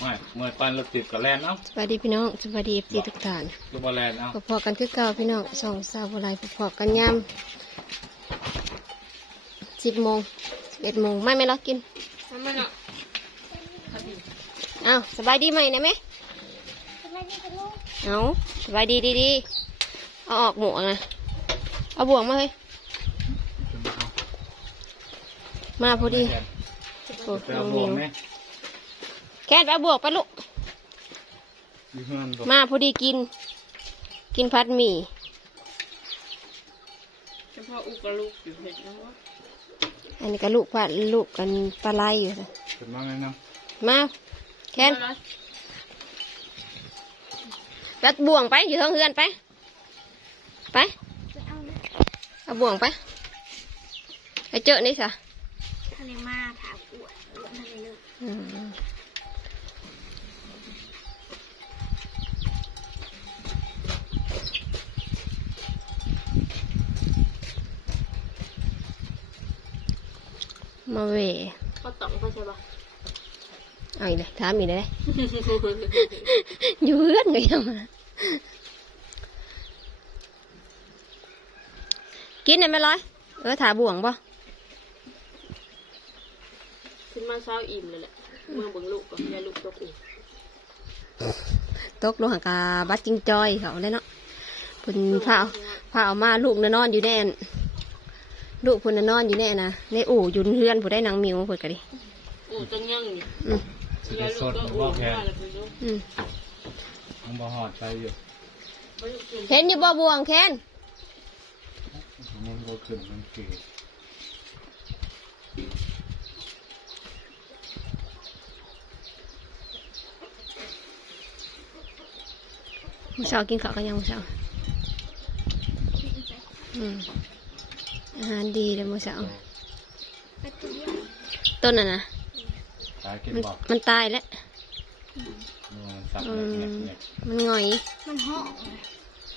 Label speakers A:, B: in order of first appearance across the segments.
A: ไม่เมื่อปันรถติดกับแลนเอ้า
B: สวัสดีพี่น้องสวัสดีเอฟซีทุกท่าน
A: ดูบอแลนเอ้า
B: พอๆกันคือเก่าพี่น้องสองสาวอะไรพอๆกันยามสิบโมงสิบเอ็ดโมงไม่ไม่รอกิน
C: มันมันอะ
B: เอาสบายดีไหมนะแม่เอาสบายดีดีดีเอาออกหมวกนะเอาบ่วงมาเลยมาพอดีโอ้
A: ไป
B: น้
A: เอา
B: อง
A: บ
B: มิ
A: วง
B: ว
A: ไหม
B: แค่ไปเอาบวกไปลูก
A: อยู่เฮือนบ่
B: มาพอดีกิน กินพัดหมี่
C: เฉพาะอุกกะลูกอยู่เห็นนะวะ
B: อันนี้ก็ลูกพัดลูกกันปลาไหลอยู่สิ
A: เป็นมาไงเนาะ
B: มาแค่นรัดบ่วงไปอยู่เทิงเฮือนไป ไปเอาบ่วงไปไปเจอนี่สะ
C: ทะเลมาถาปวดทะเลเลย
B: อื มมาเว
C: เขาต้องเขาใช่ปะ
B: เอาอีกเลยถามอีกเลยอยู่เพื่อนก็ยังมากินได้ไหมร้อย เออถาบ่วงป่ะ
C: ขึ้นมาเช้าอิ่มเลยแหละเมืองเบิ่งลูกก่อนยายลูกตกอีก
B: ตกลงหากาบัดจิงจอยเขาเลยเนาะเพุ่นพาเอาพาเอามาลูกน่ะนอนอยู่แน่น ลูกเพุ่นน่ะนอนอยู่แน่นะในอู่อยุนเฮือนผู้ได้นางมิวเพุ่นก็ดิ
C: โอ้จังยังนี่
B: อืม
A: สิ
C: ยา
A: ได้
C: ย
A: ส
C: ลูก
A: ด
C: ก็
A: บ่
C: โอ้
A: แพ
C: มางแล้วไปดู
B: อืม
A: มันบ่หอดใจอยู่
C: ไปดูกิน
B: เห็นอยู่บ่บ่วงแค้น
A: มันบ่ขึ้นมันคือ
B: มื้อเช้ากินข้าวกันยังมื้อเช้าอืม อาหารดีเลยมื้อเช้าต้นน่ะนะ
A: ตายกิน
B: มัน
A: บ่
B: มันตายแล้ว
A: มันสับ
B: อื
A: แหล
B: ม
A: กแหลก
B: มันหงอย
C: มันห่อ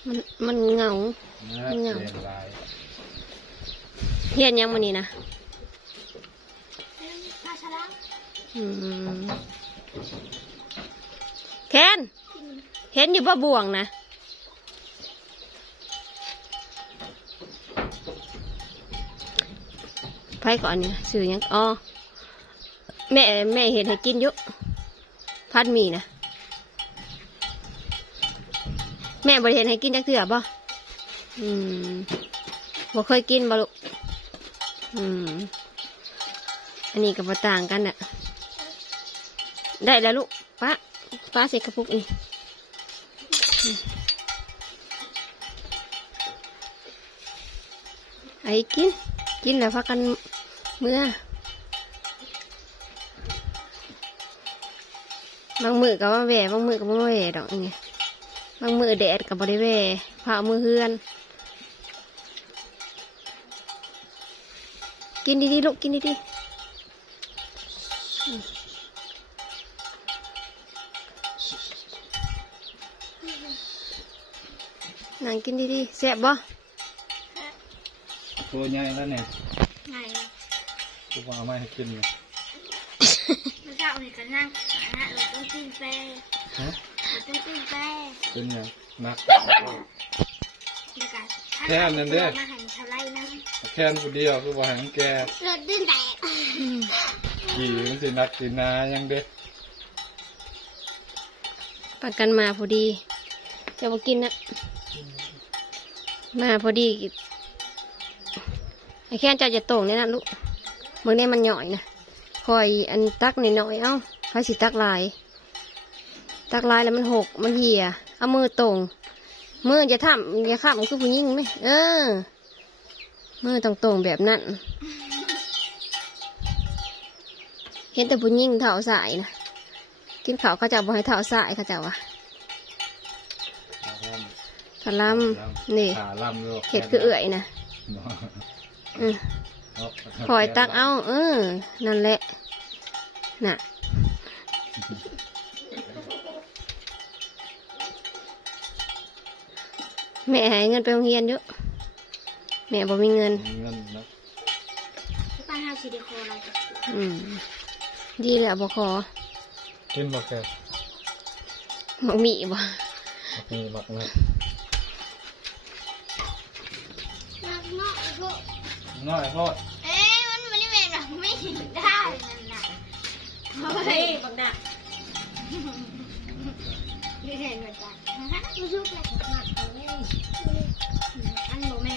B: มันมันเหงา
A: เนื้อเรียนลาย
B: เฮียนยังมื้อนี้นะ
C: ปลาฉลาม
B: อืมแคนเห็นอยู่บ่บ่วงนะ ไผก่อนเนี่ยสื่อยังอ๋อแม่แม่เห็นให้กินอยุพัดมีนะแม่บริเห็นให้กินจักเถื่อบ่อืมบ่เคยกินบ่ลูกอืม อันนี้ก็บ่ต่างกันน่ะ ได้แล้วลูกป้าป้าเสร็จกระปุกนี่ไอ้กิน กินแล้วพักกัน เมื่อบางมือก็ว่าแหวบางมือก็บ่แหวดอกนี่บางมือแดดกับบริแวพาเอามือเฮือน กินดีๆลูกกินดีๆนั่งกินดีๆแซ่บบ่
A: ตัวใหญ่แล้วเนี่ย กูว่าเอามาให้กินเนี่ย
C: เจ้านี่ก็นั่งนะเราต้องกินแป้
A: ฮะ
C: เราต้องกินแป้
A: เป็นยังนัก
C: เดี๋ยวกัน
A: แค่นั้นเด้อ
C: มาหันเท่าไรนะ
A: แค่นผู้เดียวคือว่าให้มันแก่
C: รถดิ้นแตก
A: ขี่มันสินักสินายังเด้
B: ปันกันมาพอดีจะมากินนะมาพอดีไอ้แค่นเจ้าจะโต่งเนี่ยนะลูก เมื่อนี้มันหน่อยนะคอยอันตักนิดหน่อยๆเอ้าพายสิตักหลาย ตักหลายแล้วมันหกมันเหี่ยเอามือตรงมือจะทำอย่าข้ามคือผู้หญิงไหมเออมือตรงตรงๆแบบนั้น เห็นแต่ผู้หญิงเท่าสายนะกินข้าวเขาจะบอกให้เท่าสายเขาจะว่ากะลำนี่
A: ขาลำโลก
B: เห็ดคือเอื่อยนะอืม คอยตักเอา เออ นั่นแหละ น่ะ แม่ให้เงินไปโรงเรียนเยอะแม่บ่มีเงิน
A: เงินเนาะ
C: ป้าห้าซิลิโคนเราจะ
B: อืม ดีแล้วบ่ขอ
A: กินบอกแก
B: มักมีบ่
A: มีหมักนะ
C: นักเนาะไอ้พวก
A: น้อยโพอด
C: เอ๊ะมันไม่ได้เป็นแบบไม่ได้นั่นน่ะเฮ้ย
B: บักดัก
C: ไม่เห็นเหมือนกันฮะรู้สึกอะไรกับหมาตัวนี้อันโมแม่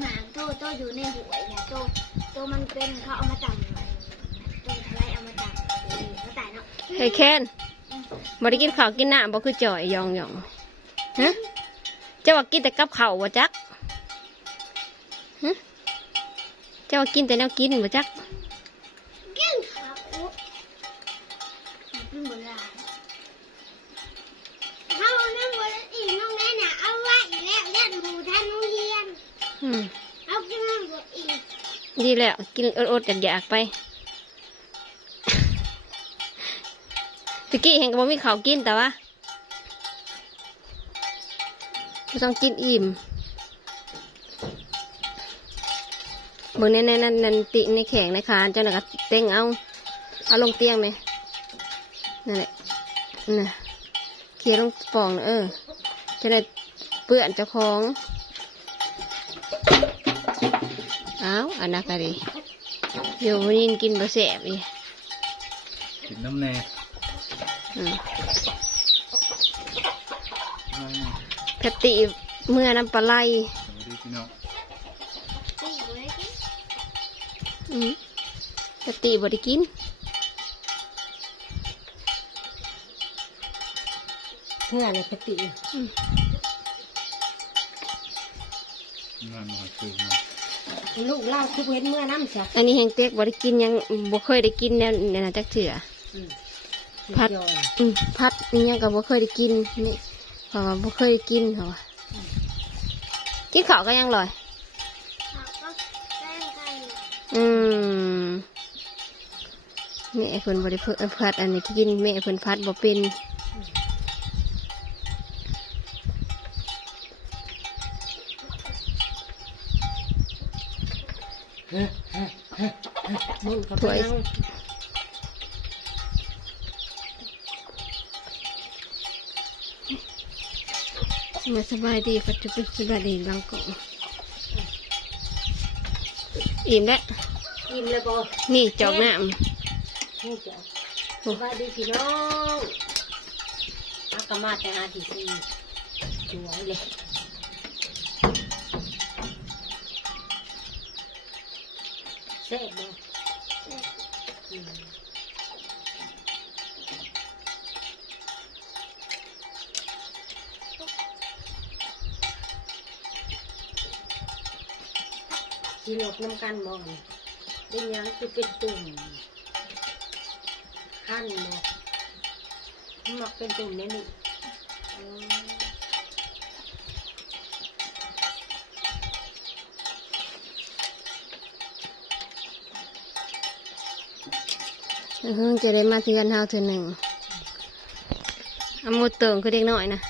C: หมาโตโตอยู่ในหัวเนี่ยโตโตมันเป็นเขาเอามาจำไว้โตอะไรเอามาจำเขาตายเนาะ
B: เฮ้ยแคนบ่ได้กินข้าวกินน้ำบ่คือจ่อยยองยองฮะเจ้าว่ากินแต่กับข้าวบ่จักฮะเจ้าว่ากินแต่แนวกินบ่จัก
C: กินเขาเป็นโบราณเขานั่งบนอีน้องแม่น่ะเอาไว้แล้วยันหมูท่านนุ่งเฮียน
B: อืม
C: เอากินนั่งบนอีก
B: ดีแล้วกินอดๆอยากๆไปตะกี้เห็นก็บ่มีข้าวกินแต่ว่าบ่ต้องกินอิ่ม เบิ่งในในนั้นนั่นติในแข็งในคานเจ้าน่ะก็เต้งเอาเอาลงเตียงไหมนั่นแหละน่ะเคลียร์ลงปล่องน่ะเออจะได้เปื้อนเจ้าของเอาอันนั้นก็ดีเดี๋ยววันนี้กินบะแสบอีก
A: กินน้ำแน่
B: อืม
A: น้อยหน่อย
B: กติเมื่อน้ำปลาไหล
A: สวัสดีพี่น้อง
C: ตีไว้กิน
B: อืมกติบไดิกิน
D: เพื่อนเลยปฏิ
A: งานมาซื้อมา
D: ลูกเล่าคือเว้นเมื่อน้ำจ้ะ
B: อันนี้แหงเต็กบไดิกินยังบ่เคยได้กินแนวแนวนั้นจักเถื่อพัด
D: จอย
B: อืมพัดนี่ยังก็บ่เคยได้กินนี่เพราะว่าบ่เคยได้กินเขาว่ากินข้าวก็ยังลอย
C: เขาก็แป้งไก่
B: อืมแม่เพิ่นบ่ได้เพิ่นพัดอันนี้กินแม่เพิ่นพัดบ่เป็น
D: มุ่นเขาไปนั่ง
B: มาสบายดีปัจจุบันสบายดีลังกง อิ่มแล้ว
D: กินเลยบอ
B: นี่จอกน้
D: นี่จ้ะสบายดีพี่น้องอากามาแต่หาที่สี่สวยเลยแซ่บบออืม กินหลบน้ำกันบอลเป็นยังคือเป็นตุ่มขั้นบอมักเป็นตุ่มเนี่ยนี่อ๋อำ
B: เพิ่งจะได้มาเทือนเฮาเทือนหนึ่งอาหมดเติมคือเด็กน้อยนะ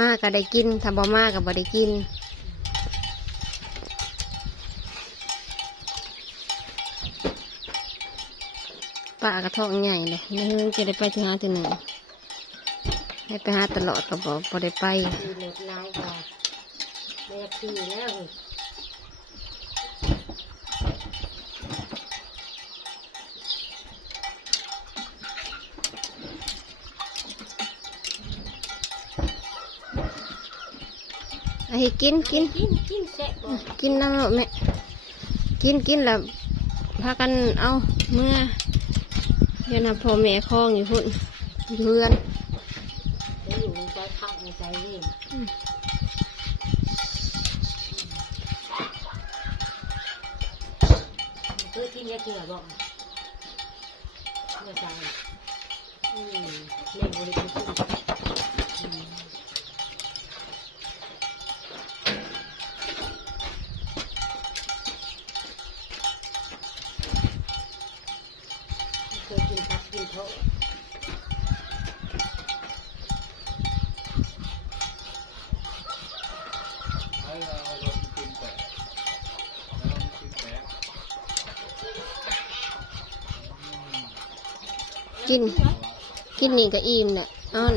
B: มากก็ได้กินถ้าบ่มากก็บ่ได้กินปลากระทอกใหญ่เลยนี่เพิ่งจะได้ไปที่หาเทือนหนึ่งให้ไปหาตลอดก็บ่บ่ได้ไป
D: มีเล็ดลายกว่าแม่คือแล้ว เฮ้
B: กินกิน
D: กินกินแซ่บบ่
B: กินน้ำเนาะแม่กินกินแล้วพากันเอาเมื่อเดี๋ยวนะพ่อแม่คล้องอยู่พุ่นเพื่อน
D: อยู่ในใจข้างในใจเล่นเพื่อที่เนี่ยเกลือบอกเมื่อใจอืมเล่นบริการอืม ทษ
A: ให้เราเอารถ
B: กิน กินนี่ก็อิ่มแหละอ้อน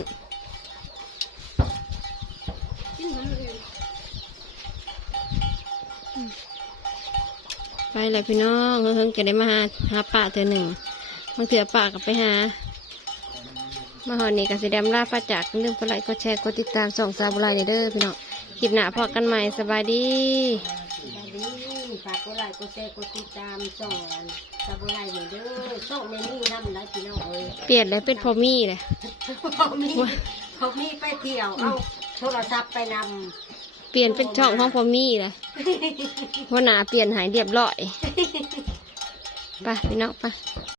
C: กินของอื่น
B: ไปเลยพี่น้องเฮิงๆจะได้มาหาหาป่าเธอหนึ่ง บางเถื่อป่ากับไปหา มาหอนี่กับสีดำลาฟ้าจากเรื่องกดไลค์กดแชร์กดติดตามส่องซาบุไรเด้อพี่น้องคลิปหน้าพอกันใหม่สบายดี
D: ได้ดีฝากกดไลค์กดแชร์กดติดตามช่องซาบุไรเหมือนเด้อช่องเมนี่ทำได้พี่น้องเอ้ย
B: เปลี่ยนเลยเป็นพอมี่เลย
D: เขามีเขามีไปเที่ยวเอาโทรศัพท์ไปน
B: เปลี่ยนเป็นช่องของพอมี่เลยหัวหน้าเปลี่ยนหายเรียบร้อยไปพี่น้องไป